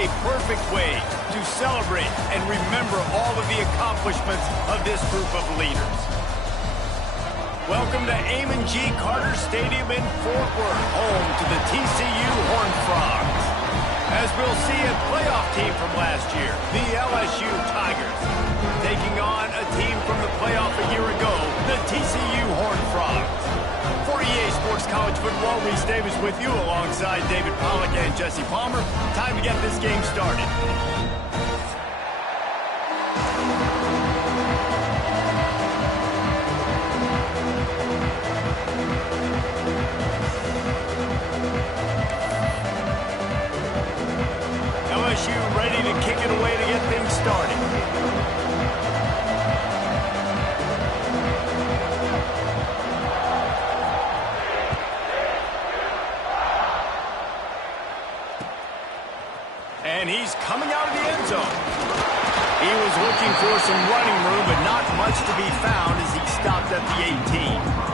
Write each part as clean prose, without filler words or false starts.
a perfect way to celebrate and remember all of the accomplishments of this group of leaders. Welcome to Amon G. Carter Stadium in Fort Worth, home to the TCU Horned Frogs. As we'll see, a playoff team from last year, the LSU Tigers, taking on a team from the playoff a year ago, the TCU Horned Frogs. For EA Sports College Football, Reese Davis with you alongside David Pollack and Jesse Palmer. Time to get this game started. LSU ready to kick it away to get things started. And he's coming out of the end zone. He was looking for some running room, but not much to be found as he stopped at the 18.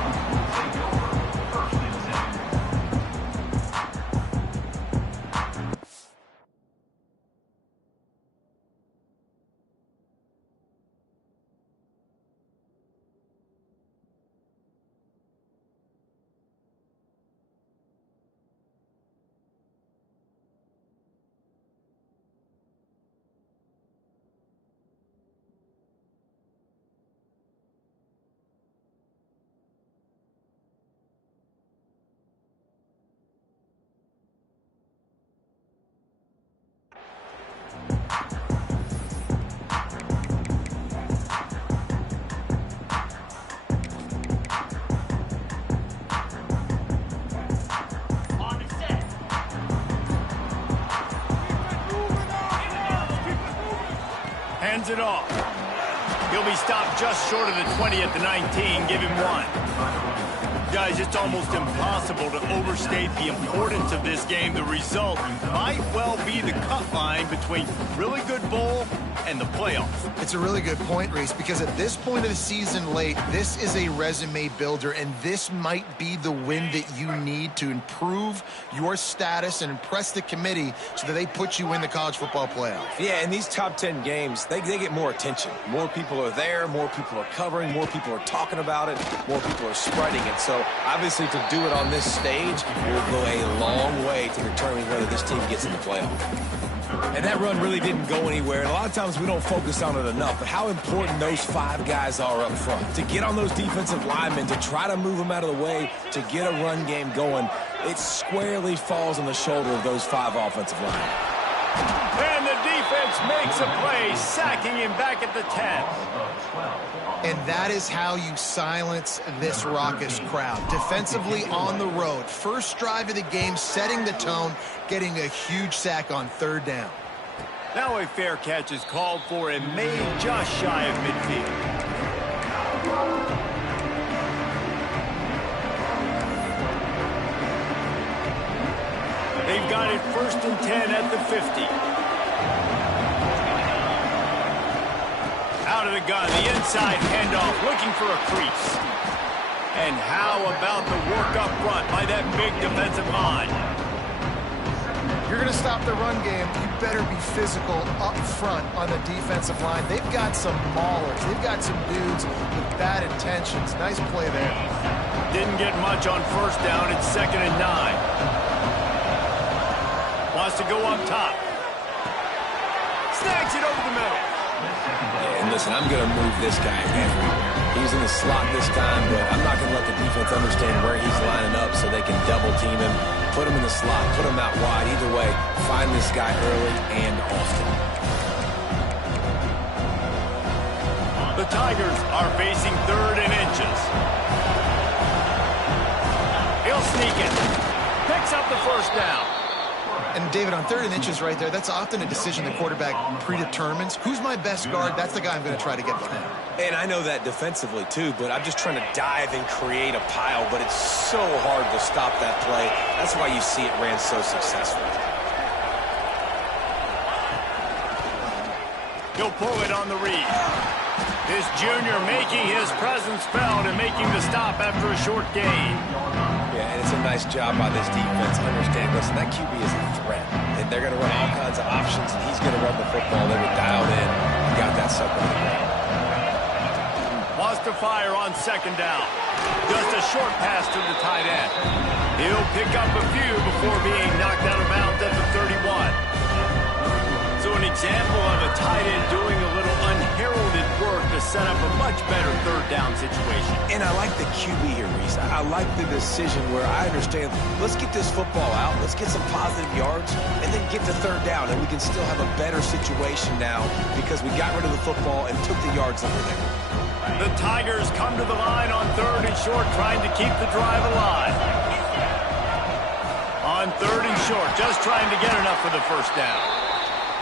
Hands it off. He'll be stopped just short of the 20 at the 19. Give him one. Guys, it's almost impossible to overstate the importance of this game. The result might well be the cut line between really good bowl and the playoffs. It's a really good point, Reese, because at this point of the season late, this is a resume builder, and this might be the win that you need to improve your status and impress the committee so that they put you in the college football playoff. Yeah, in these top 10 games, they get more attention. More people are there, more people are covering, more people are talking about it, more people are spreading it. So obviously to do it on this stage will go a long way to determining whether this team gets in the playoff. And that run really didn't go anywhere. And a lot of times we don't focus on it enough, but how important those 5 guys are up front. To get on those defensive linemen, to try to move them out of the way, to get a run game going, it squarely falls on the shoulder of those 5 offensive linemen. And the defense makes a play, sacking him back at the 10. And that is how you silence this raucous crowd. Defensively on the road. First drive of the game, setting the tone, getting a huge sack on 3rd down. Now a fair catch is called for and made just shy of midfield. They've got it 1st and 10 at the 50. Out of the gun, the inside handoff, looking for a crease. And how about the work up front by that big defensive line? You're going to stop the run game, you better be physical up front on the defensive line. They've got some maulers. They've got some dudes with bad intentions. Nice play there. Didn't get much on 1st down. It's 2nd and 9. Wants to go up top. Snags it over the middle. Yeah, and listen, I'm going to move this guy everywhere. He's in the slot this time, but I'm not going to let the defense understand where he's lining up so they can double team him, put him in the slot, put him out wide. Either way, find this guy early and often. The Tigers are facing 3rd and inches. He'll sneak it. Picks up the 1st down. And, David, on 3rd and inches right there, that's often a decision the quarterback predetermines. Who's my best guard? That's the guy I'm going to try to get behind. And I know that defensively, too, but I'm just trying to dive and create a pile, but it's so hard to stop that play. That's why you see it ran so successfully. He'll pull it on the read. This junior making his presence felt and making the stop after a short gain. Yeah, and it's a nice job by this defense. Understand, listen, that QB is a threat. And they're going to run all kinds of options football. They were dialed in and got that sucker on the ground. Wants to fire on second down. Just a short pass to the tight end. He'll pick up a few before being knocked out of bounds at the 31. So an example of a tight end doing a little unheralded work to set up a much better third down situation. And I like the QB here, Reese. I like the decision where I understand, let's get this football out, let's get some positive yards, and then get to third down, and we can still have a better situation now because we got rid of the football and took the yards that were there. The Tigers come to the line on 3rd and short, trying to keep the drive alive. On 3rd and short, just trying to get enough for the first down.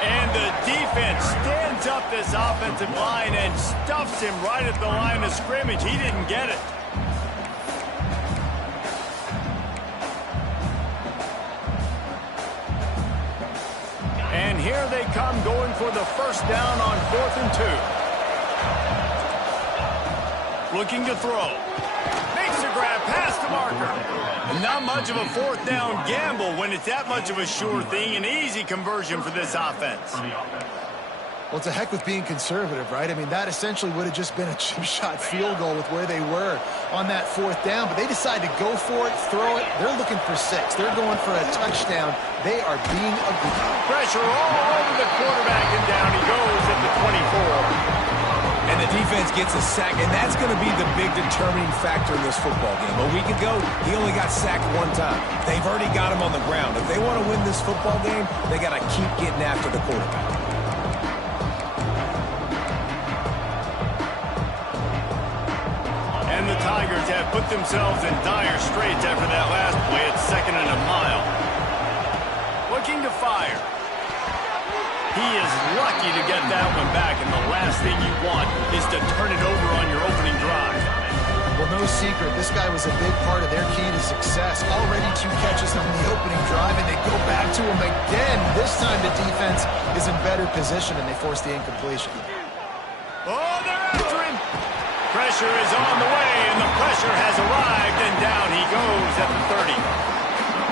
And the defense stands up this offensive line and stuffs him right at the line of scrimmage. He didn't get it. And here they come going for the first down on 4th and 2. Looking to throw. Makes a grab past the marker. Not much of a 4th down gamble when it's that much of a sure thing. An easy conversion for this offense. Well, it's a heck with being conservative, right? I mean, that essentially would have just been a chip shot field goal with where they were on that 4th down. But they decided to go for it, throw it. They're looking for 6. They're going for a touchdown. They are being aggressive. Pressure all over the quarterback, and down he goes at the 24. And the defense gets a sack, and that's going to be the big determining factor in this football game. A week ago, he only got sacked 1 time. They've already got him on the ground. If they want to win this football game, they got to keep getting after the quarterback. And the Tigers have put themselves in dire straits after that last play. It's 2nd and a mile. Looking to fire. He is lucky to get that one back, and the last thing you want is to turn it over on your opening drive. Well, no secret, this guy was a big part of their key to success. Already 2 catches on the opening drive, and they go back to him again. This time the defense is in better position, and they force the incompletion. Oh, they're after him. Pressure is on the way, and the pressure has arrived, and down he goes at the 30.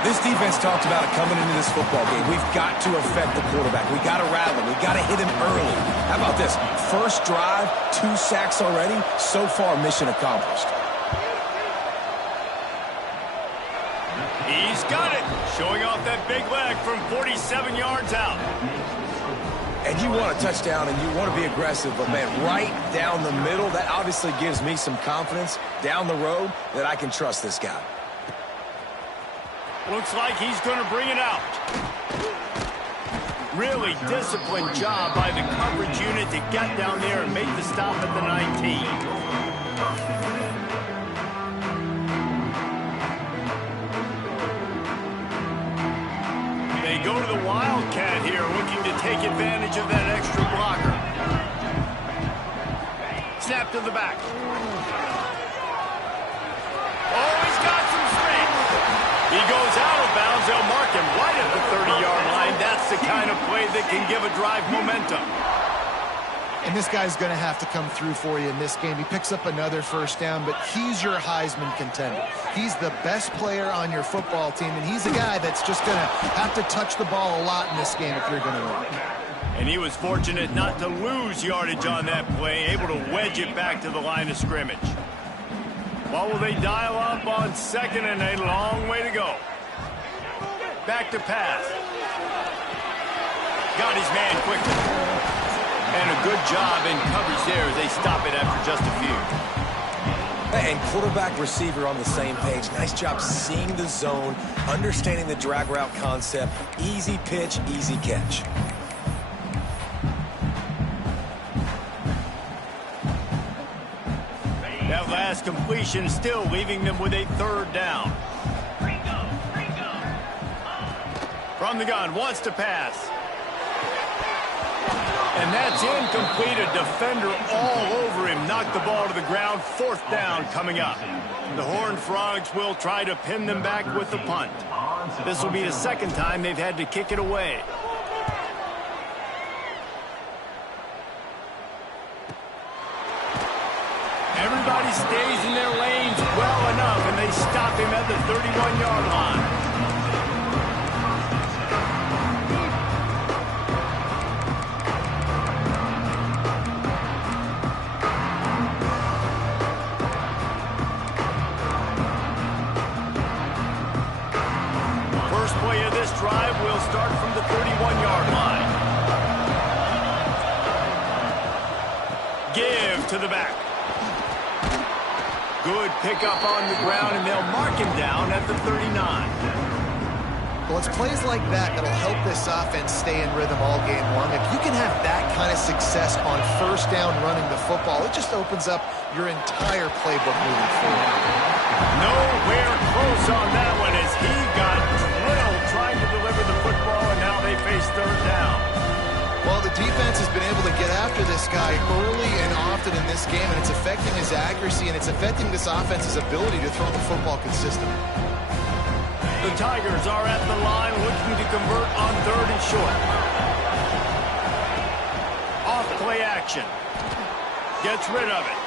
This defense talked about it coming into this football game. We've got to affect the quarterback. We've got to rattle him. We've got to hit him early. How about this? First drive, 2 sacks already. So far, mission accomplished. He's got it. Showing off that big leg from 47 yards out. And you want a touchdown and you want to be aggressive, but, man, right down the middle, that obviously gives me some confidence down the road that I can trust this guy. Looks like he's going to bring it out. Really disciplined job by the coverage unit to get down there and make the stop at the 19. They go to the Wildcat here, looking to take advantage of that extra blocker. Snap to the back. Oh, he's got some strength. He goes out of bounds. They'll mark him right at the 30-yard line. That's the kind of play that can give a drive momentum. And this guy's going to have to come through for you in this game. He picks up another first down, but he's your Heisman contender. He's the best player on your football team, and he's a guy that's just going to have to touch the ball a lot in this game if you're going to win. And he was fortunate not to lose yardage on that play, able to wedge it back to the line of scrimmage. What will they dial up on 2nd and a long way to go? Back to pass. Got his man quickly. And a good job in coverage there as they stop it after just a few. And quarterback receiver on the same page. Nice job seeing the zone, understanding the drag route concept. Easy pitch, easy catch. That last completion still leaving them with a 3rd down. From the gun, wants to pass. And that's incomplete. A defender all over him. Knocked the ball to the ground. 4th down coming up. The Horned Frogs will try to pin them back with the punt. This will be the 2nd time they've had to kick it away. Everybody stays in their lanes well enough, and they stop him at the 31-yard line. drive will start from the 31-yard line. Give to the back. Good pickup on the ground, and they'll mark him down at the 39. Well, it's plays like that that'll help this offense stay in rhythm all game long. If you can have that kind of success on first down running the football, it just opens up your entire playbook moving forward. Nowhere close on that one as he got drilled trying to deliver the football, and now they face third down. Well, the defense has been able to get after this guy early and often in this game, and it's affecting his accuracy, and it's affecting this offense's ability to throw the football consistently. The Tigers are at the line looking to convert on third and short. Off play action. Gets rid of it.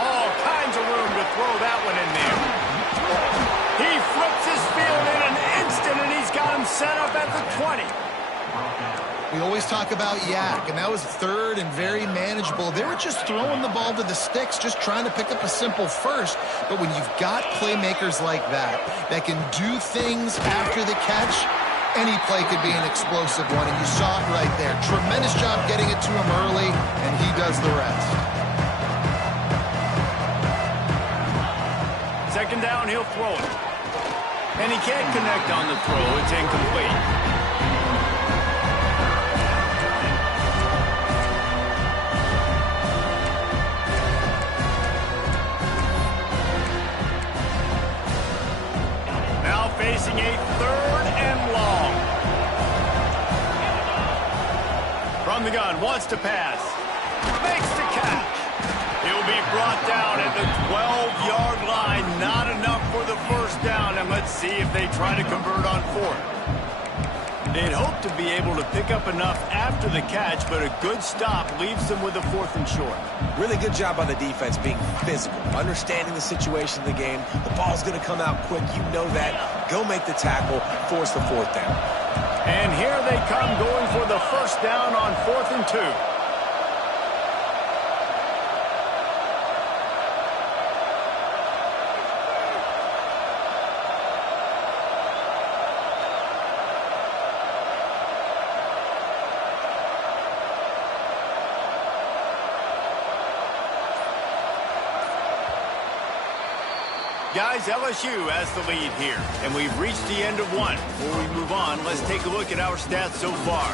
All kinds of room to throw that one in there. He flips his field in an instant, and he's got him set up at the 20. We always talk about yak, and that was third and very manageable. They were just throwing the ball to the sticks, just trying to pick up a simple first. But when you've got playmakers like that can do things after the catch, any play could be an explosive one, and you saw it right there. Tremendous job getting it to him early, and he does the rest. Second down, he'll throw it. And he can't connect on the throw. It's incomplete. Facing a third and long. From the gun, wants to pass. Makes the catch. He'll be brought down at the 12-yard line. Not enough for the first down. And let's see if they try to convert on fourth. They'd hope to be able to pick up enough after the catch, but a good stop leaves them with a fourth and short. Really good job by the defense being physical, understanding the situation of the game. The ball's going to come out quick. You know that. Go make the tackle, force the fourth down. And here they come going for the first down on 4th and 2. Guys, LSU has the lead here, and we've reached the end of one. Before we move on, let's take a look at our stats so far.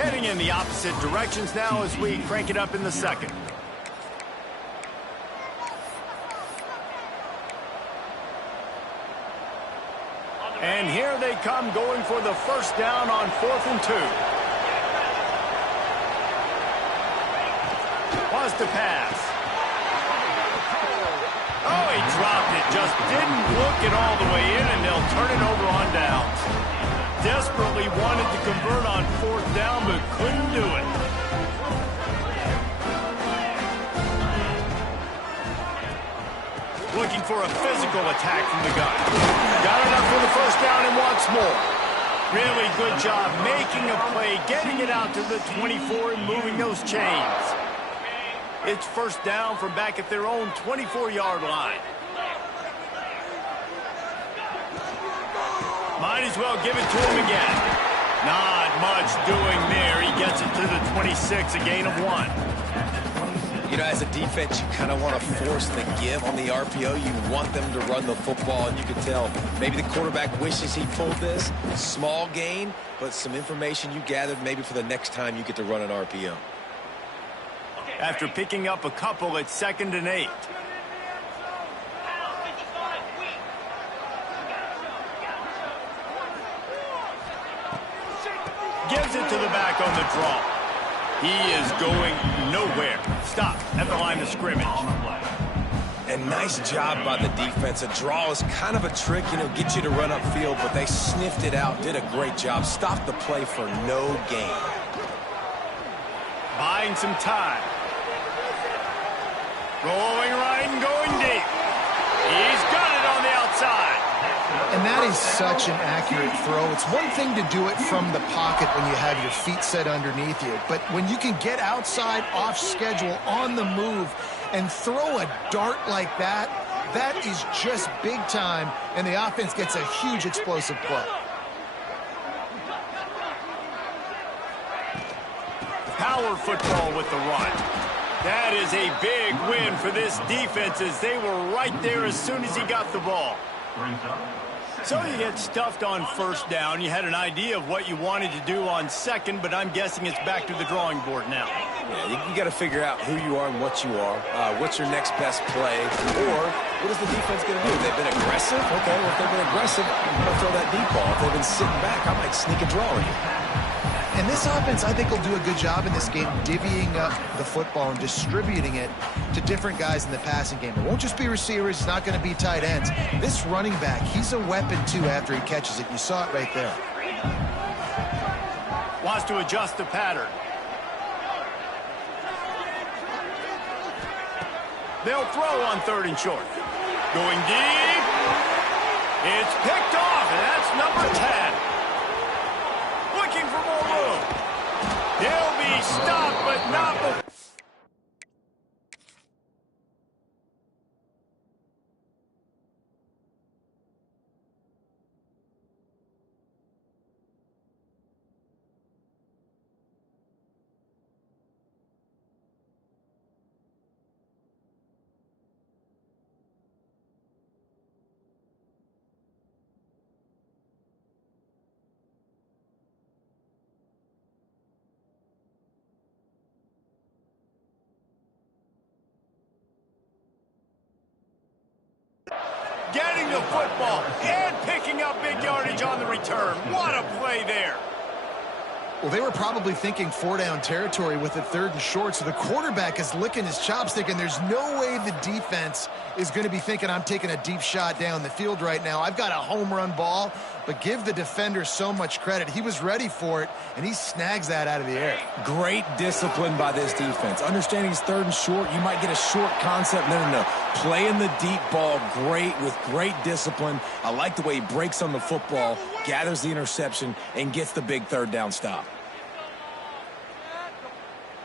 Heading in the opposite directions now as we crank it up in the second. And here they come going for the first down on 4th and 2. Wants to pass. Oh, he dropped it. Just didn't look it all the way in, and they'll turn it over on downs. Desperately wanted to convert on 4th down, but couldn't do it. Looking for a physical attack from the gun. Got enough for the first down and wants more. Really good job making a play, getting it out to the 24 and moving those chains. It's first down from back at their own 24-yard line. Might as well give it to him again. Not much doing there. He gets it to the 26, a gain of 1. You know, as a defense, you kind of want to force the give on the RPO. You want them to run the football, and you can tell maybe the quarterback wishes he pulled this. Small gain, but some information you gathered maybe for the next time you get to run an RPO. After picking up a couple at 2nd and 8. Gives it to the back on the draw. He is going nowhere. Stop at the line of scrimmage. And nice job by the defense. A draw is kind of a trick, you know, get you to run upfield, but they sniffed it out, did a great job. Stopped the play for no gain. Buying some time. Rolling right and going deep. He's got it on the outside. And that is such an accurate throw. It's one thing to do it from the pocket when you have your feet set underneath you, but when you can get outside, off schedule, on the move, and throw a dart like that, that is just big time, and the offense gets a huge explosive play. power football with the run. That is a big win for this defense as they were right there as soon as he got the ball. So you get stuffed on first down. You had an idea of what you wanted to do on second, but I'm guessing it's back to the drawing board now. Yeah, you got to figure out who you are and what you are. What's your next best play? Or what is the defense going to do? They've been aggressive? Okay, well, if they've been aggressive, I'm going to throw that deep ball. If they've been sitting back, I might sneak a draw on you. And this offense, I think, will do a good job in this game divvying up the football and distributing it to different guys in the passing game. It won't just be receivers. It's not going to be tight ends. This running back, he's a weapon, too, after he catches it. You saw it right there. Wants to adjust the pattern. They'll throw on 3rd and short. Going deep. It's picked off, and that's number 10. Looking for more room. He'll be stopped, but not before. Getting the football and picking up big yardage on the return. What a play there. Well, they were probably thinking 4-down territory with it 3rd and short, so the quarterback is licking his chops thinking there's no way the defense is going to be thinking I'm taking a deep shot down the field right now. I've got a home run ball, but give the defender so much credit. He was ready for it, and he snags that out of the air. Great discipline by this defense. Understanding it's 3rd and short, you might get a short concept. No. Playing the deep ball with great discipline. I like the way he breaks on the football, gathers the interception, and gets the big 3rd down stop.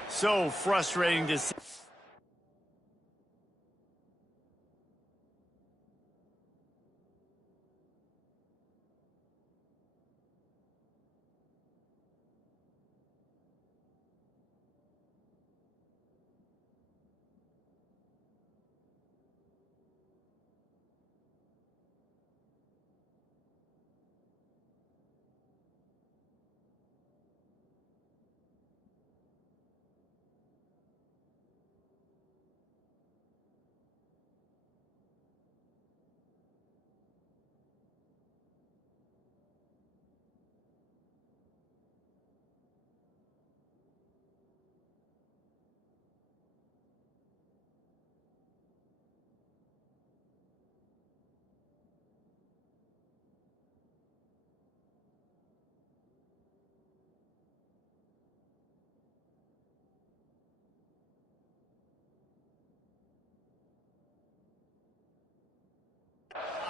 So frustrating to see.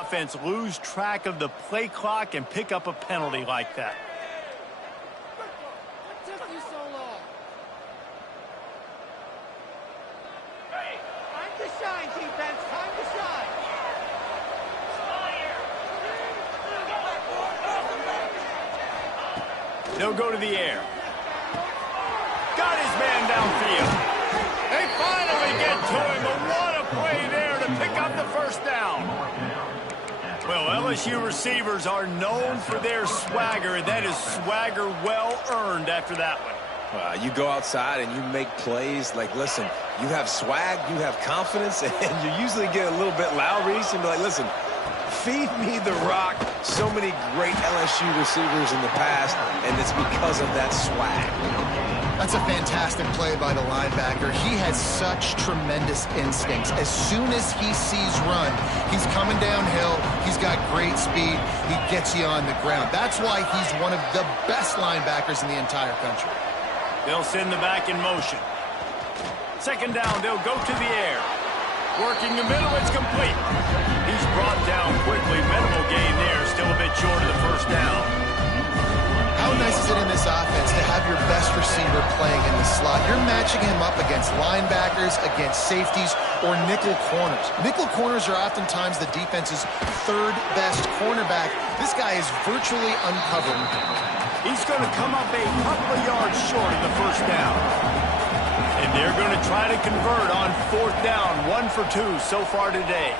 Offense lose track of the play clock and pick up a penalty like that. What took you so long? Time to shine, defense. Time to shine. They'll go to the air. Got his man downfield. They finally get to him, but what a play there to pick up the 1st down. Well, LSU receivers are known for their swagger, and that is swagger well earned after that one. You go outside and you make plays. Like, listen, you have swag, you have confidence, and you usually get a little bit loud, Reese, and be like, listen, feed me the rock. So many great LSU receivers in the past, and it's because of that swag. That's a fantastic play by the linebacker. He has such tremendous instincts. As soon as he sees run, he's coming downhill. He's got great speed. He gets you on the ground. That's why he's one of the best linebackers in the entire country. They'll send the back in motion. 2nd down, they'll go to the air. Working the middle, it's complete. He's brought down quickly. Minimal gain there, still a bit short of the 1st down. How nice is it in this offense to have your best receiver playing in the slot? You're matching him up against linebackers, against safeties, or nickel corners. Nickel corners are oftentimes the defense's 3rd best cornerback. This guy is virtually uncovered. He's going to come up a couple of yards short of the first down. And they're going to try to convert on fourth down, 1 for 2 so far today.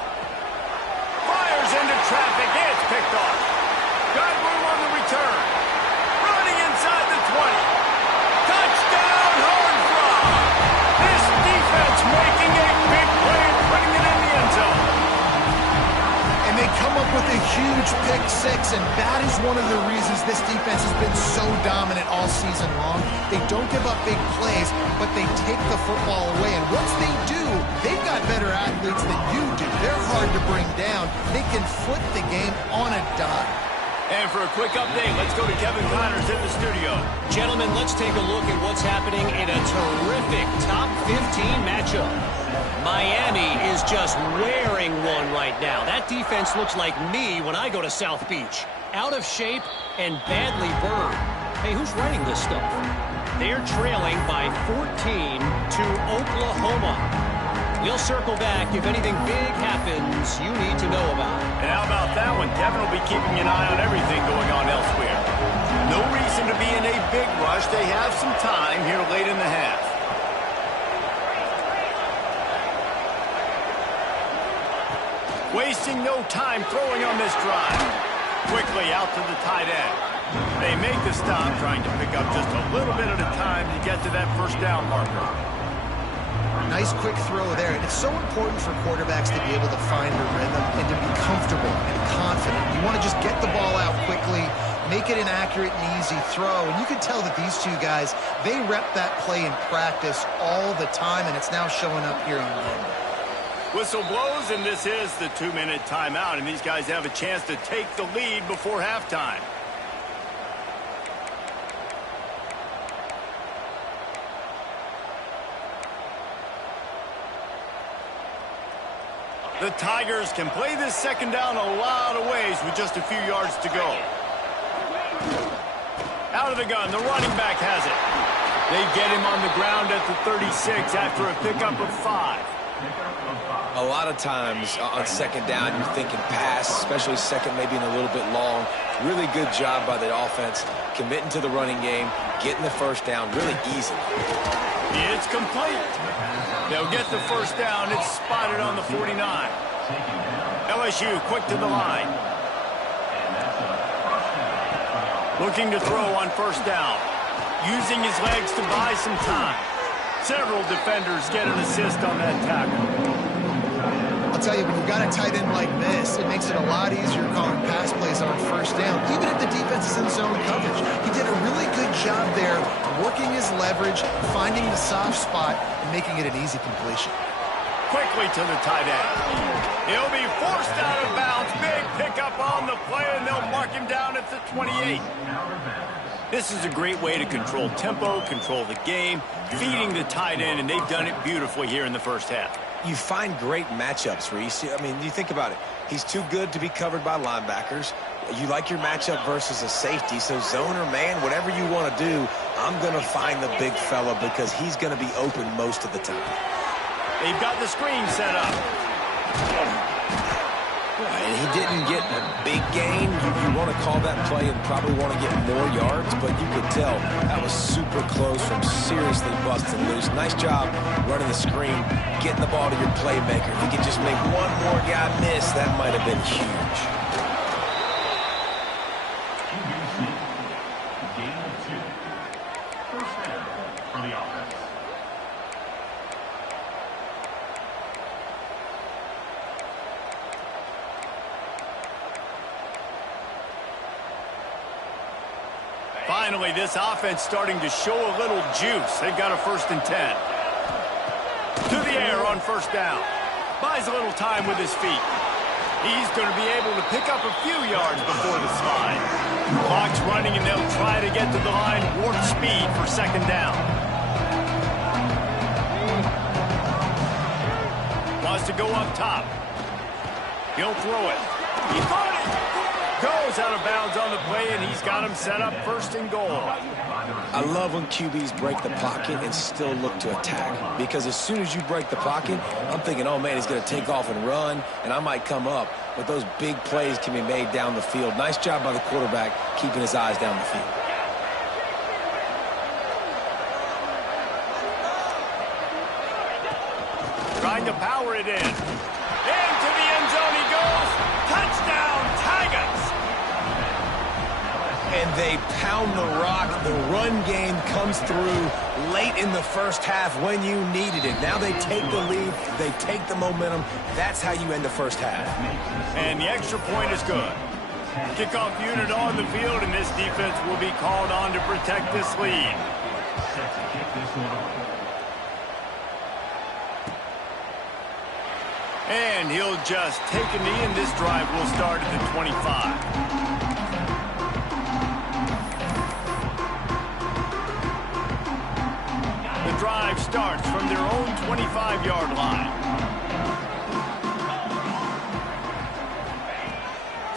Fires into traffic, and it's picked off. Got room on the return. Running inside the 20. Touchdown, Horned Frog! This defense making a big play and putting it in the end zone. And they come up with a huge pick six, and that is one of the reasons this defense has been so dominant all season long. They don't give up big plays, but they take the football away. And once they do, they've got better athletes than you do. They're hard to bring down. They can flip the game on a dime. And for a quick update, let's go to Kevin Connors in the studio. Gentlemen, let's take a look at what's happening in a terrific top 15 matchup. Miami is just wearing one right now. That defense looks like me when I go to South Beach. Out of shape and badly burned. Hey, who's writing this stuff? They're trailing by 14 to Oklahoma. We'll circle back if anything big happens you need to know about. And how about that one? Kevin will be keeping an eye on everything going on elsewhere. No reason to be in a big rush. They have some time here late in the half. Wasting no time throwing on this drive. Quickly out to the tight end. They make the stop, trying to pick up just a little bit at a time to get to that first down marker. Nice quick throw there. And it's so important for quarterbacks to be able to find a rhythm and to be comfortable and confident. You want to just get the ball out quickly, make it an accurate and easy throw. And you can tell that these two guys, they rep that play in practice all the time, and it's now showing up here on Monday. Whistle blows, and this is the 2-minute timeout, and these guys have a chance to take the lead before halftime. The Tigers can play this second down a lot of ways with just a few yards to go. Out of the gun, the running back has it. They get him on the ground at the 36 after a pickup of 5. A lot of times on second down, you're thinking pass, especially second, maybe in a little bit long. Really good job by the offense, committing to the running game, getting the first down really easy. It's complete. They'll get the first down. It's spotted on the 49. LSU quick to the line. Looking to throw on first down. Using his legs to buy some time. Several defenders get an assist on that tackle. I'll tell you, when you've got a tight end like this, it makes it a lot easier calling pass plays on first down, even if the defense is in zone coverage. He did a really good job there, working his leverage, finding the soft spot, and making it an easy completion. Quickly to the tight end. He'll be forced out of bounds. Big pickup on the play, and they'll mark him down at the 28. This is a great way to control tempo, control the game, feeding the tight end, and they've done it beautifully here in the first half. You find great matchups, Reese. I mean, you think about it. He's too good to be covered by linebackers. You like your matchup versus a safety, so zone or man, whatever you want to do, I'm going to find the big fella because he's going to be open most of the time. They've got the screen set up. And he didn't get a big gain. You want to call that play and probably want to get more yards, but you could tell that was super close from seriously busting loose. Nice job running the screen, getting the ball to your playmaker. If he could just make one more guy miss, that might have been huge. Finally, this offense starting to show a little juice. They've got a 1st and 10. To the air on first down. Buys a little time with his feet. He's going to be able to pick up a few yards before the slide. Clock's running, and they'll try to get to the line warp speed for second down. Wants to go up top. He'll throw it. He caught it. Goes out of bounds on the play, and he's got him set up 1st and goal. I love when QBs break the pocket and still look to attack, because as soon as you break the pocket, I'm thinking, oh man, he's going to take off and run, and I might come up, but those big plays can be made down the field. Nice job by the quarterback keeping his eyes down the field. trying to power it in. Into the end zone he goes. Touchdown, Tigers! And they pound the rock. The run game comes through late in the first half when you needed it. Now they take the lead. They take the momentum. That's how you end the first half. And the extra point is good. Kickoff unit on the field, and this defense will be called on to protect this lead. And he'll just take a knee, and this drive will start at the 25. The drive starts from their own 25-yard line.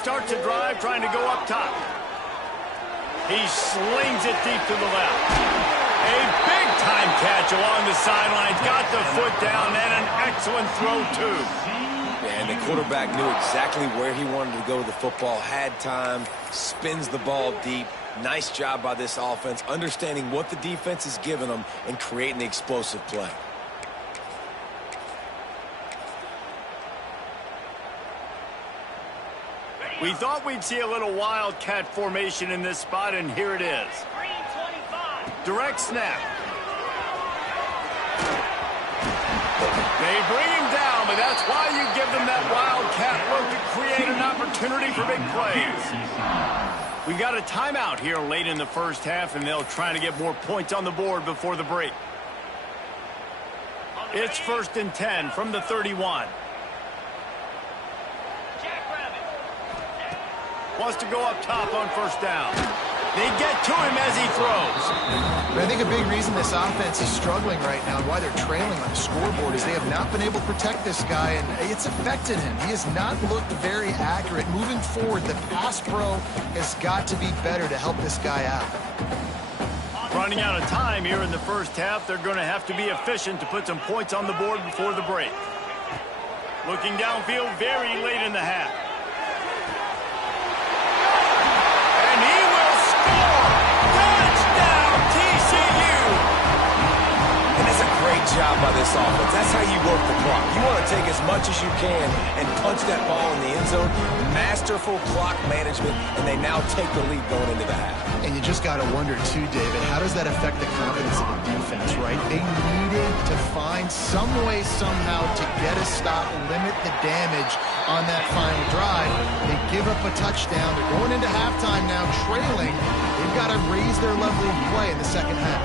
Starts a drive trying to go up top. He slings it deep to the left. A big-time catch along the sidelines. Got the foot down and an excellent throw, too. And the quarterback knew exactly where he wanted to go with the football, had time, spins the ball deep. Nice job by this offense, understanding what the defense is giving them and creating the explosive play. We thought we'd see a little wildcat formation in this spot, and here it is. Direct snap. They bring him down, but that's why you give them that wildcat look to create an opportunity for big plays. We got a timeout here late in the first half, and they'll try to get more points on the board before the break. It's 1st and 10 from the 31. Wants to go up top on 1st down. They get to him as he throws. But I think a big reason this offense is struggling right now and why they're trailing on the scoreboard is they have not been able to protect this guy, and it's affected him. He has not looked very accurate. Moving forward, the pass pro has got to be better to help this guy out. Running out of time here in the first half, they're going to have to be efficient to put some points on the board before the break. Looking downfield very late in the half. Job by this offense. That's how you work the clock. You want to take as much as you can and punch that ball in the end zone. Masterful clock management, and they now take the lead going into the half. And you just got to wonder, too, David, how does that affect the confidence of the defense, right? They needed to find some way, somehow, to get a stop, limit the damage on that final drive. They give up a touchdown. They're going into halftime now, trailing. They've got to raise their level of play in the second half.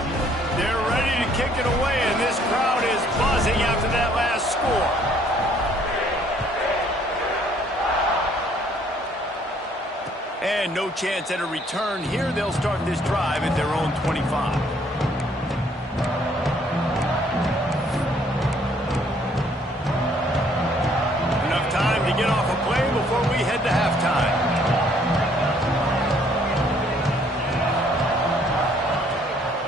They're ready to kick it away, and this crowd is buzzing after that last score. And no chance at a return here. They'll start this drive at their own 25. Enough time to get off a play before we head to halftime.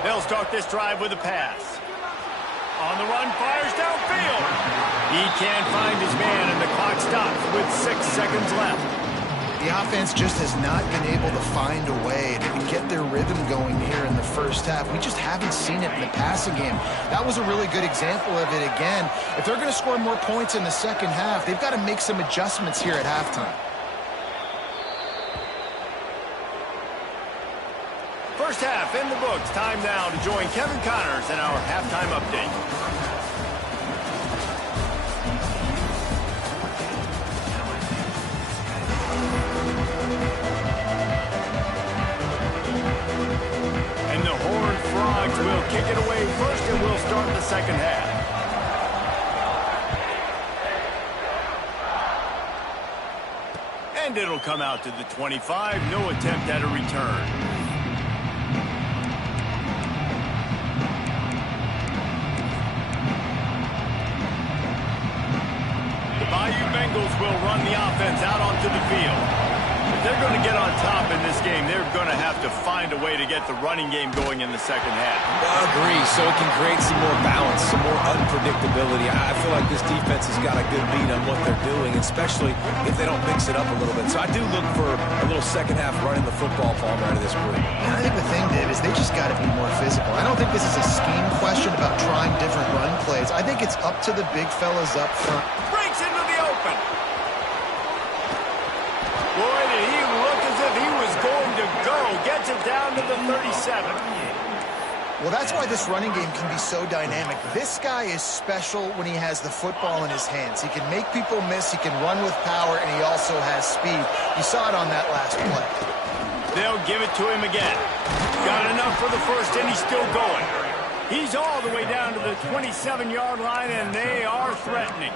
They'll start this drive with a pass. On the run, fires downfield. He can't find his man, and the clock stops with 6 seconds left. The offense just has not been able to find a way to get their rhythm going here in the first half. We just haven't seen it in the passing game. That was a really good example of it again. If they're going to score more points in the second half, they've got to make some adjustments here at halftime. First half in the books. Time now to join Kevin Connors in our halftime update. And the Horned Frogs will kick it away first, and we'll start the second half. And it'll come out to the 25. No attempt at a return. Bayou Bengals will run the offense out onto the field. If they're going to get on top in this game, they're going to have to find a way to get the running game going in the second half. I agree, so it can create some more balance, some more unpredictability. I feel like this defense has got a good beat on what they're doing, especially if they don't mix it up a little bit. So I do look for a little second half running the football ball out of this group. And I think the thing, Dave, is they just got to be more physical. I don't think this is a scheme question about trying different run plays. I I think it's up to the big fellas up front. Breaks into the open. Boy, did he look as if he was going to go. Gets it down to the 37. Well, that's why this running game can be so dynamic. This guy is special when he has the football in his hands. He can make people miss, he can run with power, and he also has speed. You saw it on that last play. They'll give it to him again. Got enough for the first, and he's still going. He's all the way down to the 27-yard line, and they are threatening.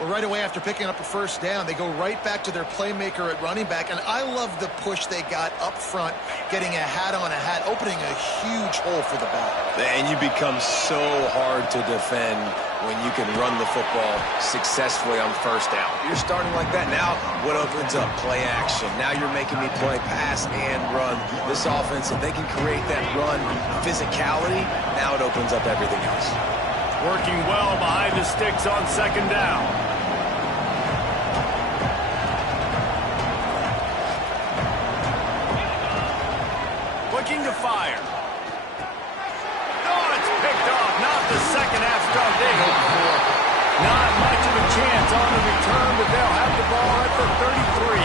Well, right away after picking up a first down, they go right back to their playmaker at running back, and I love the push they got up front, getting a hat on a hat, opening a huge hole for the ball. And you become so hard to defend when you can run the football successfully on first down. You're starting like that. Now, what opens up? Play action. Now you're making me play pass and run. This offense, if they can create that run physicality, now it opens up everything else. Working well behind the sticks on second down. Looking to fire. Oh, it's picked off. Not the second half start they hoped for. Not much of a chance on the return, but they'll have the ball at the 33.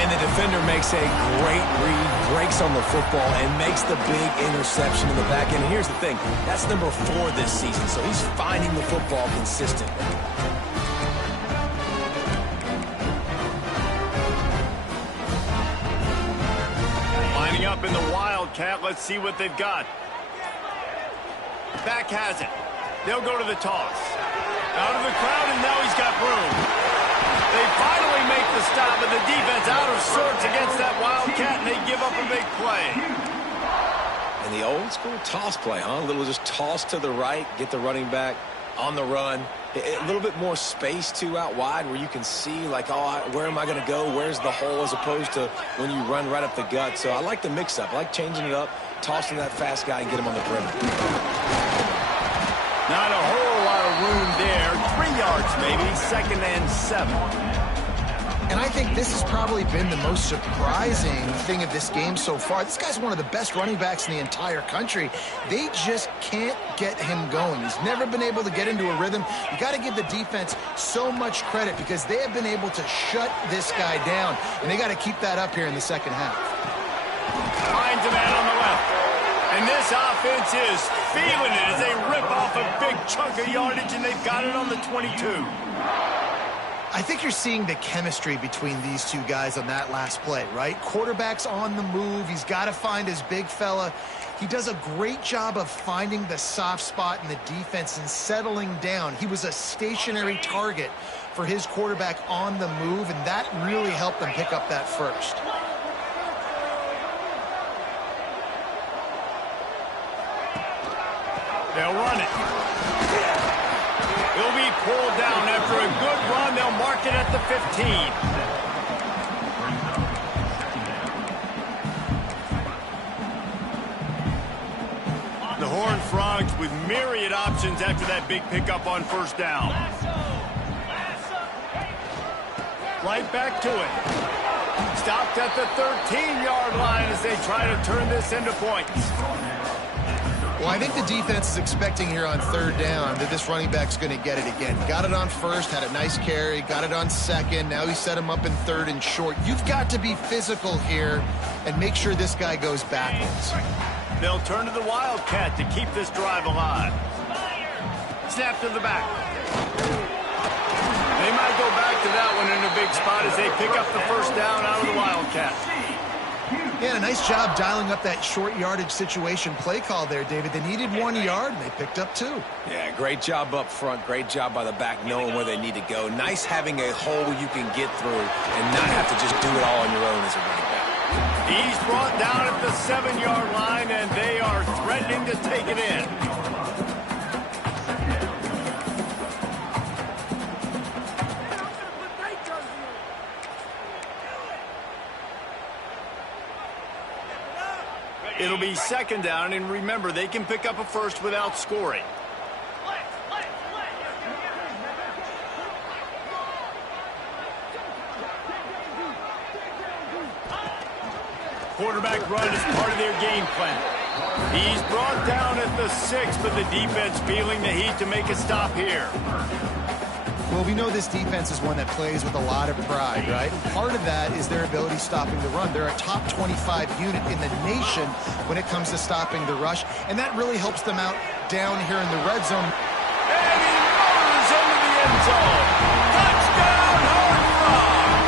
And the defender makes a great read, breaks on the football, and makes the big interception in the back end. And here's the thing, that's number 4 this season, so he's finding the football consistently. Lining up in the Wildcat, let's see what they've got. Back has it. They'll go to the toss. Out of the crowd, and now he's got room. They finally make the stop, and the defense out of sorts against that Wildcat, and they give up a big play. And the old school toss play, huh? A little just toss to the right, get the running back on the run. A little bit more space, too, out wide where you can see, like, oh, where am I going to go? Where's the hole, as opposed to when you run right up the gut. So I like the mix-up. I like changing it up, tossing that fast guy and get him on the perimeter. Not a whole lot of room there. 3 yards, maybe. 2nd and 7. And I think this has probably been the most surprising thing of this game so far. This guy's one of the best running backs in the entire country. They just can't get him going. He's never been able to get into a rhythm. You got to give the defense so much credit because they have been able to shut this guy down, and they got to keep that up here in the second half. Finds a man on the left. And this offense is feeling it as they rip off a big chunk of yardage, and they've got it on the 22. I think you're seeing the chemistry between these two guys on that last play, right? Quarterback's on the move. He's got to find his big fella. He does a great job of finding the soft spot in the defense and settling down. He was a stationary target for his quarterback on the move, and that really helped them pick up that first. They'll run it. He'll be pulled down after a good run. They'll mark it at the 15. The Horned Frogs with myriad options after that big pickup on first down. Right back to it. Stopped at the 13-yard line as they try to turn this into points. Well, I think the defense is expecting here on third down that this running back's going to get it again. Got it on first, had a nice carry, got it on second. Now he set him up in third and short. You've got to be physical here and make sure this guy goes backwards. They'll turn to the Wildcat to keep this drive alive. Snap to the back. They might go back to that one in a big spot as they pick up the first down out of the Wildcat. Yeah, a nice job dialing up that short yardage situation play call there, David. They needed 1 yard, and they picked up 2. Yeah, great job up front. Great job by the back knowing where they need to go. Nice having a hole you can get through and not have to just do it all on your own as a running back. He's brought down at the 7-yard line, and they are threatening to take it in. It'll be second down, and remember, they can pick up a first without scoring. quarterback run is part of their game plan. He's brought down at the 6, but the defense feeling the heat to make a stop here. Well, we know this defense is one that plays with a lot of pride, right? And part of that is their ability stopping the run. They're a top 25 unit in the nation when it comes to stopping the rush, and that really helps them out down here in the red zone. And he motors into the end zone. Touchdown, Horned Frogs!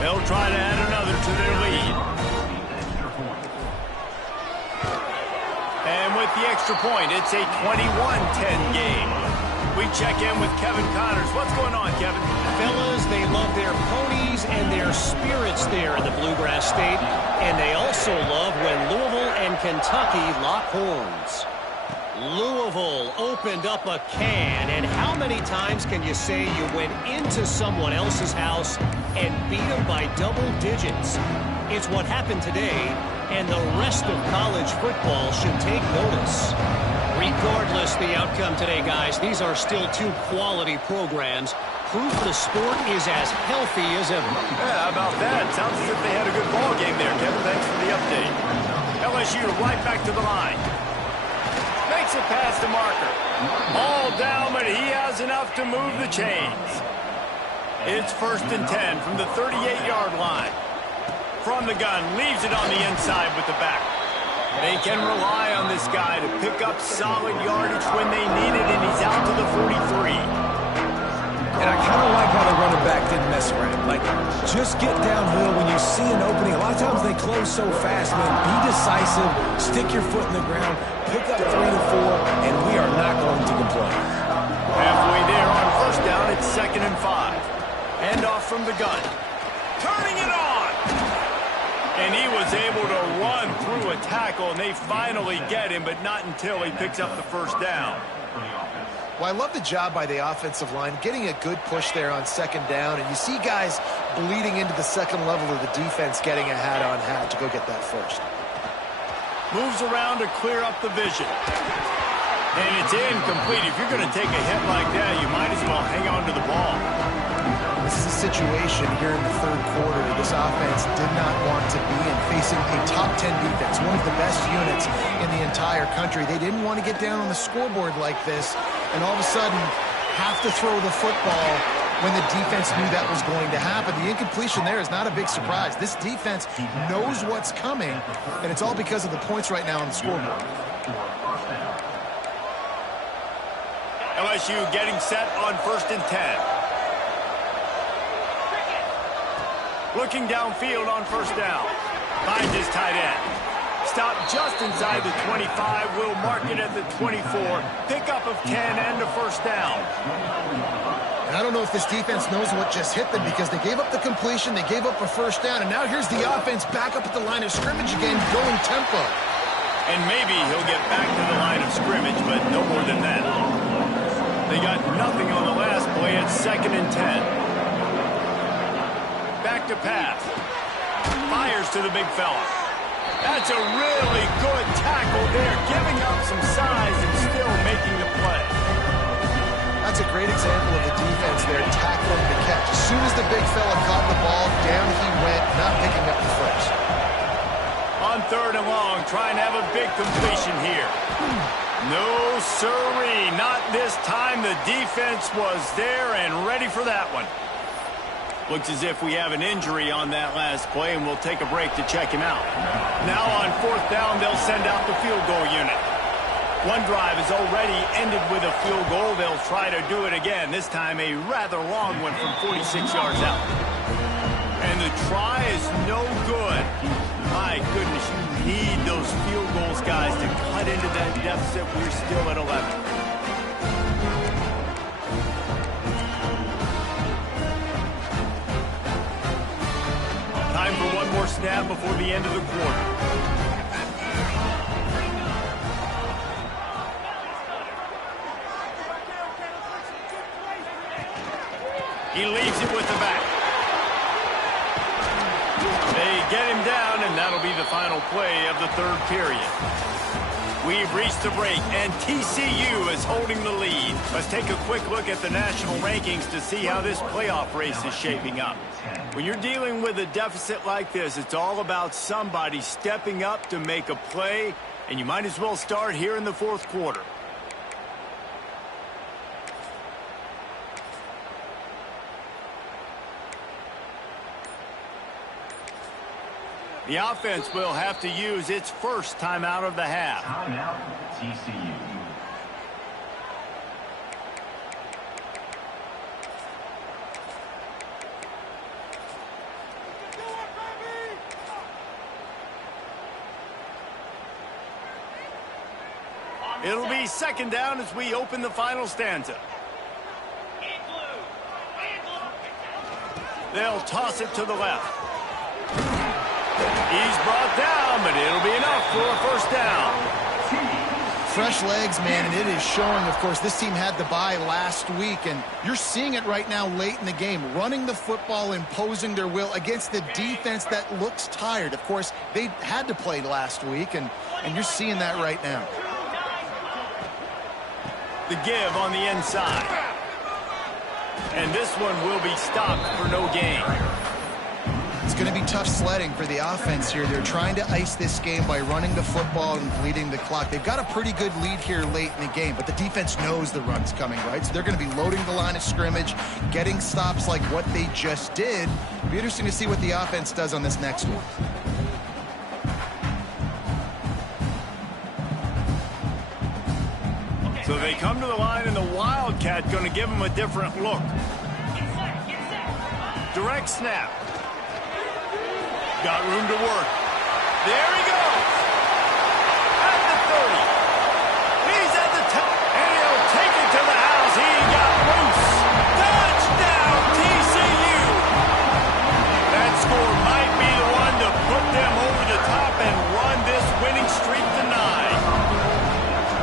They'll try to add another to their lead. And with the extra point, it's a 21-10 game. We check in with Kevin Connors. What's going on, Kevin? Fellas, they love their ponies and their spirits there in the Bluegrass State. And they also love when Louisville and Kentucky lock horns. Louisville opened up a can, and how many times can you say you went into someone else's house and beat them by double digits? It's what happened today, and the rest of college football should take notice. Regardless the outcome today, guys, these are still two quality programs. Proof the sport is as healthy as ever. Yeah, how about that? Sounds as if they had a good ball game there, Kevin. Thanks for the update. LSU right back to the line. Makes a pass to Marker. All down, but he has enough to move the chains. It's 1st and 10 from the 38-yard line. From the gun, leaves it on the inside with the back. They can rely on this guy to pick up solid yardage when they need it, and he's out to the 43. And I kind of like how the running back didn't mess around. Like, just get downhill when you see an opening. A lot of times they close so fast, man. Be decisive, stick your foot in the ground, pick up 3 to 4, and we are not going to complain. Halfway there on 1st down, it's 2nd and 5. Hand off from the gun. Turning it on! And he was able to run through a tackle, and they finally get him, but not until he picks up the 1st down. Well, I love the job by the offensive line, getting a good push there on 2nd down, and you see guys bleeding into the second level of the defense getting a hat-on-hat to go get that 1st. Moves around to clear up the vision. And it's incomplete. If you're going to take a hit like that, you might as well hang on to the ball. This is a situation here in the 3rd quarter that this offense did not want to be in, facing a top 10 defense, one of the best units in the entire country. They didn't want to get down on the scoreboard like this, and all of a sudden have to throw the football when the defense knew that was going to happen. The incompletion there is not a big surprise. This defense knows what's coming, and it's all because of the points right now on the scoreboard. LSU getting set on 1st and 10. Looking downfield on 1st down. Finds his tight end. Stop just inside the 25. Will mark it at the 24. Pickup of 10 and a 1st down. And I don't know if this defense knows what just hit them, because they gave up the completion, they gave up a 1st down, and now here's the offense back up at the line of scrimmage again, going tempo. And maybe he'll get back to the line of scrimmage, but no more than that. They got nothing on the last play at 2nd and 10. Back to pass. Fires to the big fella. That's a really good tackle there, giving up some size and still making the play. That's a great example of the defense there, tackling the catch. As soon as the big fella caught the ball, down he went, not picking up the 1st. On 3rd and long, trying to have a big completion here. No sirree, not this time. The defense was there and ready for that one. Looks as if we have an injury on that last play, and we'll take a break to check him out. Now on 4th down, they'll send out the field goal unit. One drive has already ended with a field goal. They'll try to do it again, this time a rather long one from 46 yards out. And the try is no good. My goodness, you need those field goals, guys, to cut into that deficit. We're still at 11. Time for one more snap before the end of the quarter. He leaves it with the back. get him down, and that'll be the final play of the third period. We've reached the break, and TCU is holding the lead. Let's take a quick look at the national rankings to see how this playoff race is shaping up. When you're dealing with a deficit like this, it's all about somebody stepping up to make a play, and you might as well start here in the fourth quarter. The offense will have to use its first timeout of the half. Timeout, TCU. It'll be second down as we open the final stanza. They'll toss it to the left. He's brought down, but it'll be enough for a first down. Fresh legs, man, and it is showing. Of course, this team had the bye last week, and you're seeing it right now late in the game. Running the football, imposing their will against the defense that looks tired. Of course, they had to play last week, and you're seeing that right now. The give on the inside. And this one will be stopped for no gain. It's going to be tough sledding for the offense here. They're trying to ice this game by running the football and bleeding the clock. They've got a pretty good lead here late in the game, but the defense knows the run's coming, right? So they're going to be loading the line of scrimmage, getting stops like what they just did. It'll be interesting to see what the offense does on this next one. So they come to the line, and the Wildcat going to give them a different look. Direct snap. Got room to work. There he goes. At the 30. He's at the top. And he'll take it to the house. He got loose. Touchdown, TCU. That score might be the one to put them over the top and run this winning streak to 9.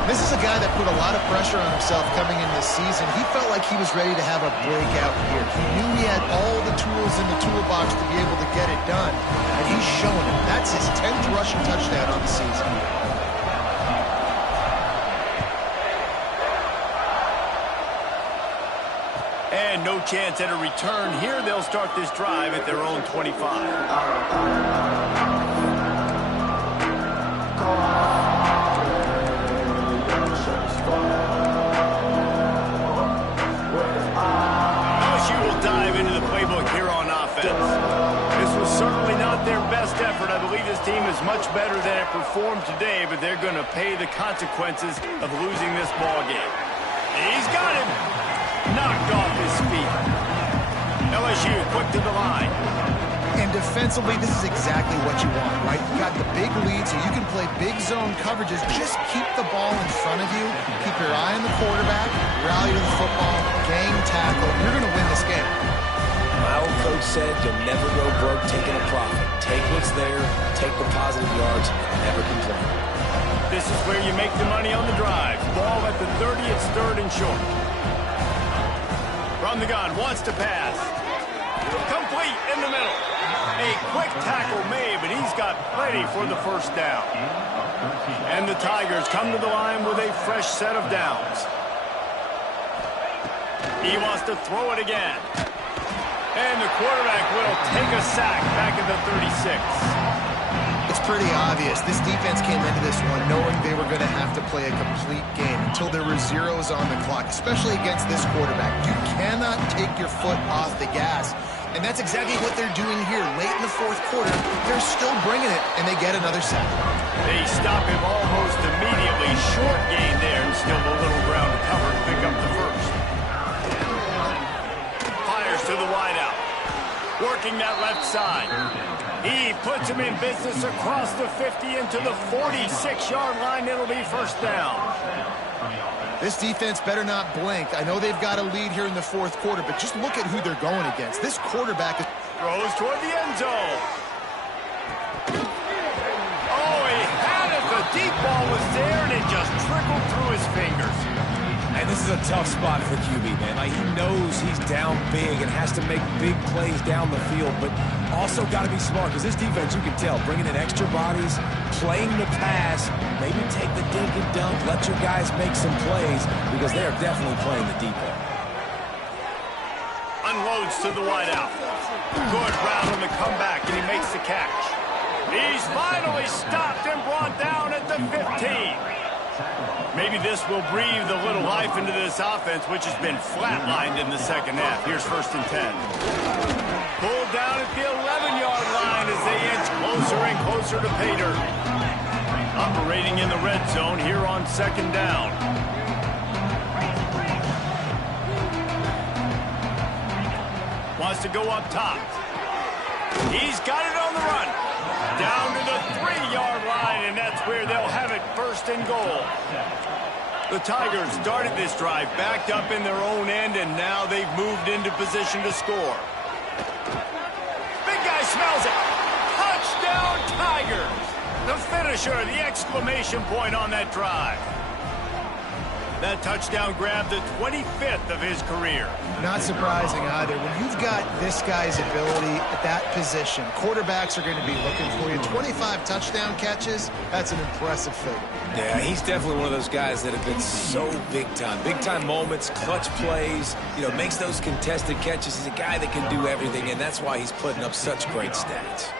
This is a guy that put a lot of pressure on himself coming into the season. He felt like he was ready to have a breakout year. He knew he had all the tools in the toolbox to be able to get it done, and he's showing it. That's his 10th rushing touchdown on the season. And no chance at a return here. They'll start this drive at their own 25. This was certainly not their best effort. I believe this team is much better than it performed today, but they're going to pay the consequences of losing this ball game. He's got him. Knocked off his feet. LSU quick to the line. And defensively, this is exactly what you want, right? You got the big lead, so you can play big zone coverages. Just keep the ball in front of you. Keep your eye on the quarterback. Rally to the football. Gang tackle. You're going to win this game. My old coach said you'll never go broke taking a profit. Take what's there, take the positive yards, and never complain. This is where you make the money on the drive. Ball at the 30, it's third and short. From the gun, wants to pass. Complete in the middle. A quick tackle made, but he's got plenty for the first down. And the Tigers come to the line with a fresh set of downs. He wants to throw it again. And the quarterback will take a sack back at the 36. It's pretty obvious. This defense came into this one knowing they were going to have to play a complete game until there were zeros on the clock, especially against this quarterback. You cannot take your foot off the gas. And that's exactly what they're doing here. Late in the fourth quarter, they're still bringing it, and they get another sack. They stop him almost immediately. Short gain there, and still a little ground to cover to pick up the first. Fires to the wideout. Working that left side. He puts him in business across the 50 into the 46-yard line. It'll be first down. This defense better not blink. I know they've got a lead here in the fourth quarter, but just look at who they're going against. This quarterback is... Throws toward the end zone. Oh, he had it. The deep ball was there, and it just trickled through his fingers. And this is a tough spot for QB, man. Like, he knows he's down big and has to make big plays down the field, but also got to be smart because this defense, you can tell, bringing in extra bodies, playing the pass, maybe take the dink and dunk, let your guys make some plays because they are definitely playing the deep end. Unloads to the wideout. Good route on the comeback, and he makes the catch. He's finally stopped and brought down at the 15. Maybe this will breathe a little life into this offense, which has been flatlined in the second half. Here's 1st and 10. Pulled down at the 11-yard line as they inch closer and closer to pay dirt. Operating in the red zone here on 2nd down. Wants to go up top. He's got it on the run. Down to the 3-yard line, and that's where they'll have it 1st and goal. The Tigers started this drive backed up in their own end, and now they've moved into position to score. Big guy smells it. Touchdown, Tigers. The finisher, the exclamation point on that drive. That touchdown grabbed the 25th of his career. Not surprising either. When you've got this guy's ability at that position, quarterbacks are going to be looking for you. 25 touchdown catches, that's an impressive figure. Yeah, he's definitely one of those guys that have been so big time. Big time moments, clutch plays, makes those contested catches. He's a guy that can do everything, and that's why he's putting up such great stats.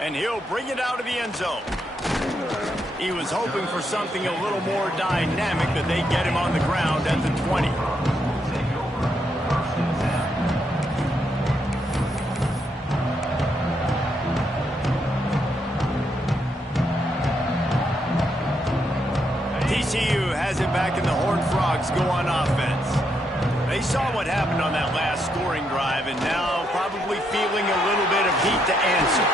And he'll bring it out of the end zone. He was hoping for something a little more dynamic, but they get him on the ground at the 20. TCU has it back, and the Horned Frogs go on offense. They saw what happened on that last scoring drive, and now probably feeling a little bit of heat to answer.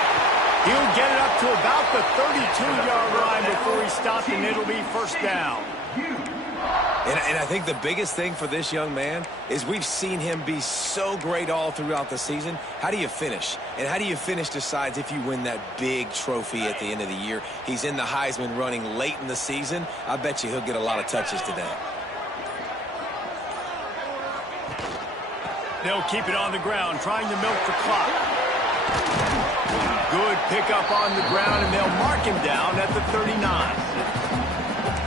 He'll get it up to about the 32-yard line before he's stopped, and it'll be 1st down. And I think the biggest thing for this young man is we've seen him be so great all throughout the season. How do you finish? And how do you finish decides if you win that big trophy at the end of the year. He's in the Heisman running late in the season. I bet you he'll get a lot of touches today. They'll keep it on the ground, trying to milk the clock. Good pickup on the ground, and they'll mark him down at the 39.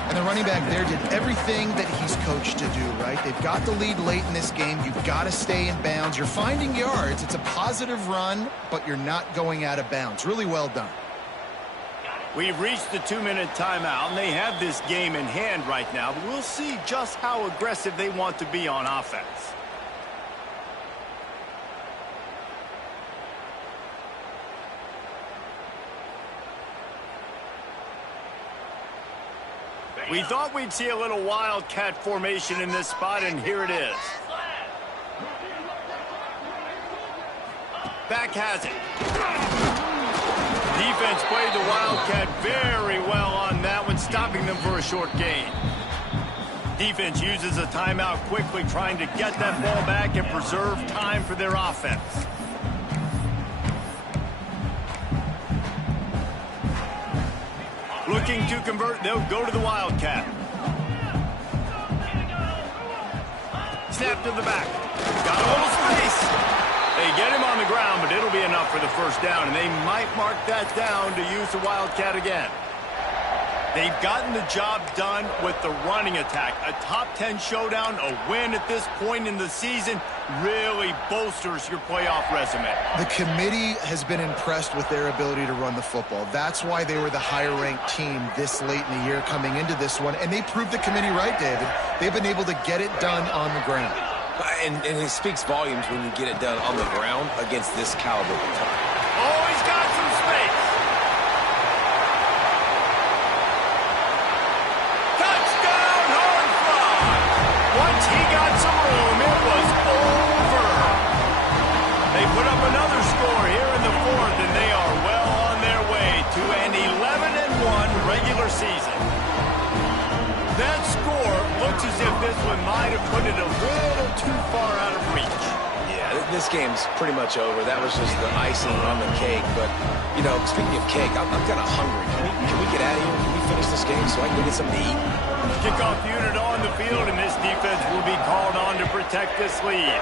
And the running back there did everything that he's coached to do, right? They've got the lead late in this game. You've got to stay in bounds. You're finding yards. It's a positive run, but you're not going out of bounds. Really well done. We've reached the 2-minute timeout, and they have this game in hand right now, but we'll see just how aggressive they want to be on offense. We thought we'd see a little wildcat formation in this spot, and here it is. Back has it. Defense played the wildcat very well on that one, stopping them for a short gain. Defense uses a timeout quickly, trying to get that ball back and preserve time for their offense. Looking to convert, they'll go to the wildcat. Snap to the back. Got a little space. They get him on the ground, but it'll be enough for the 1st down, and they might mark that down to use the wildcat again. They've gotten the job done with the running attack. A top 10 showdown, a win at this point in the season, really bolsters your playoff resume. The committee has been impressed with their ability to run the football. That's why they were the higher-ranked team this late in the year coming into this one, and they proved the committee right, David. They've been able to get it done on the ground. And it speaks volumes when you get it done on the ground against this caliber of team. Oh, he's got some space. Touchdown, Horned Frogs. Once he got some room, it was over. They put up another score here in the 4th, and they are well on their way to an 11-1 regular season. That score looks as if this one might have put it a little too far out of reach. Yeah, This game's pretty much over. That was just the icing on the cake. But, you know, speaking of cake, I'm kind of hungry. Can we get out of here? Can we finish this game so I can go get something to eat? Kickoff unit on the field, and this defense will be called on to protect this lead.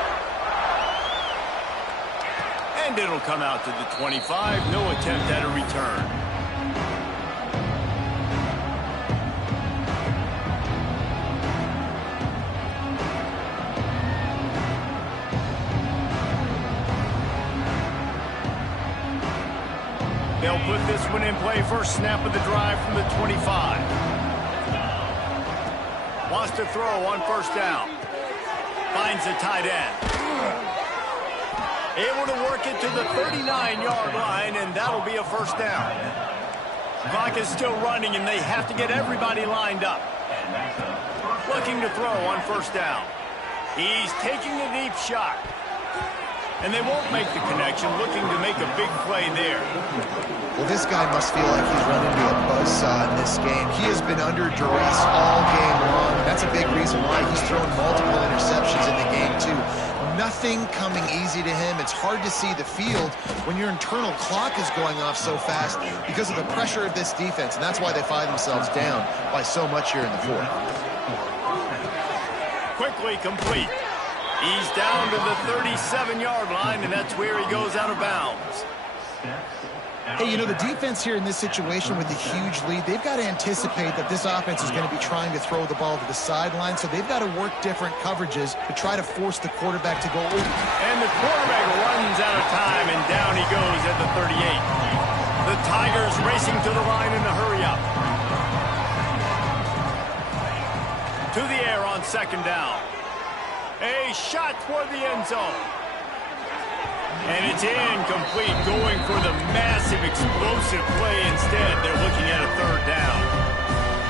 And it'll come out to the 25. No attempt at a return. They'll put this one in play. First snap of the drive from the 25. Wants to throw on first down. Finds the tight end. Able to work it to the 39-yard line, and that'll be a first down. Clock is still running, and they have to get everybody lined up. Looking to throw on first down. He's taking a deep shot. And they won't make the connection, looking to make a big play there. Well, this guy must feel like he's run into a buzzsaw in this game. He has been under duress all game long, and that's a big reason why he's thrown multiple interceptions in the game, too. Nothing coming easy to him. It's hard to see the field when your internal clock is going off so fast because of the pressure of this defense, and that's why they find themselves down by so much here in the fourth. Quickly complete. He's down to the 37-yard line, and that's where he goes out of bounds. Hey, you know, the defense here in this situation with a huge lead, they've got to anticipate that this offense is going to be trying to throw the ball to the sideline, so they've got to work different coverages to try to force the quarterback to go over. And the quarterback runs out of time, and down he goes at the 38. The Tigers racing to the line in a hurry-up. To the air on second down. A shot toward the end zone. And it's incomplete, going for the massive, explosive play instead. They're looking at a third down.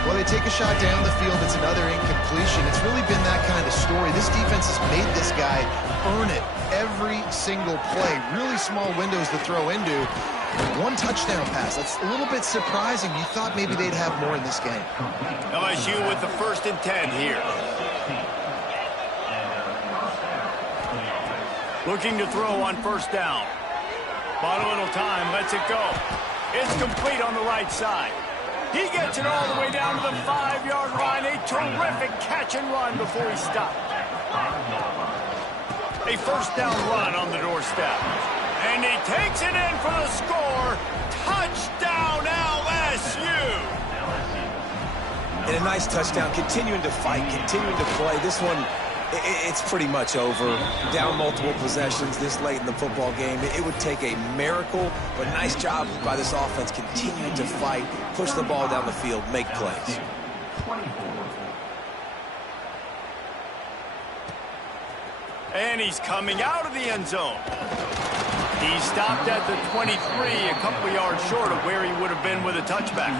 Well, they take a shot down the field. It's another incompletion. It's really been that kind of story. This defense has made this guy earn it every single play. Really small windows to throw into. One touchdown pass. That's a little bit surprising. You thought maybe they'd have more in this game. LSU with the 1st and 10 here. Looking to throw on first down. Bought a little time, lets it go. It's complete on the right side. He gets it all the way down to the 5-yard line. A terrific catch and run before he stopped. A first down run on the doorstep. And he takes it in for the score. Touchdown LSU! And a nice touchdown, continuing to fight, continuing to play. This one, it's pretty much over. Down multiple possessions this late in the football game. It would take a miracle, but nice job by this offense continuing to fight, push the ball down the field, make plays. And he's coming out of the end zone. He stopped at the 23, a couple of yards short of where he would have been with a touchback.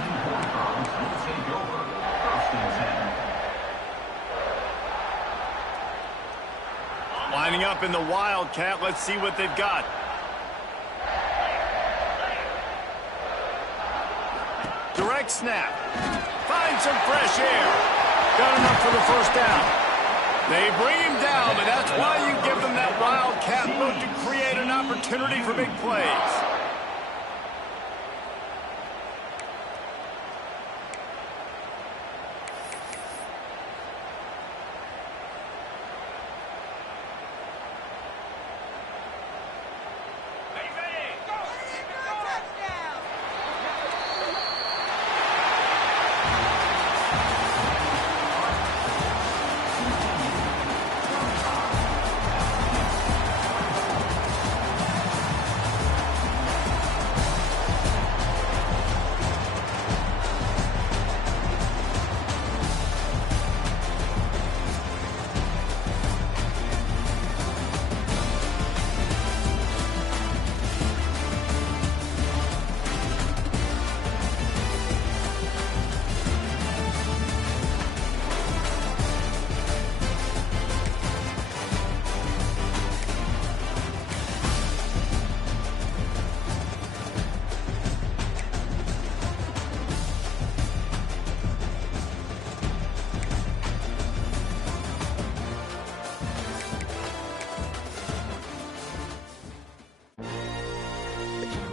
Lining up in the Wildcat. Let's see what they've got. Direct snap. Finds some fresh air. Got enough for the first down. They bring him down, but that's why you give them that Wildcat look to create an opportunity for big plays.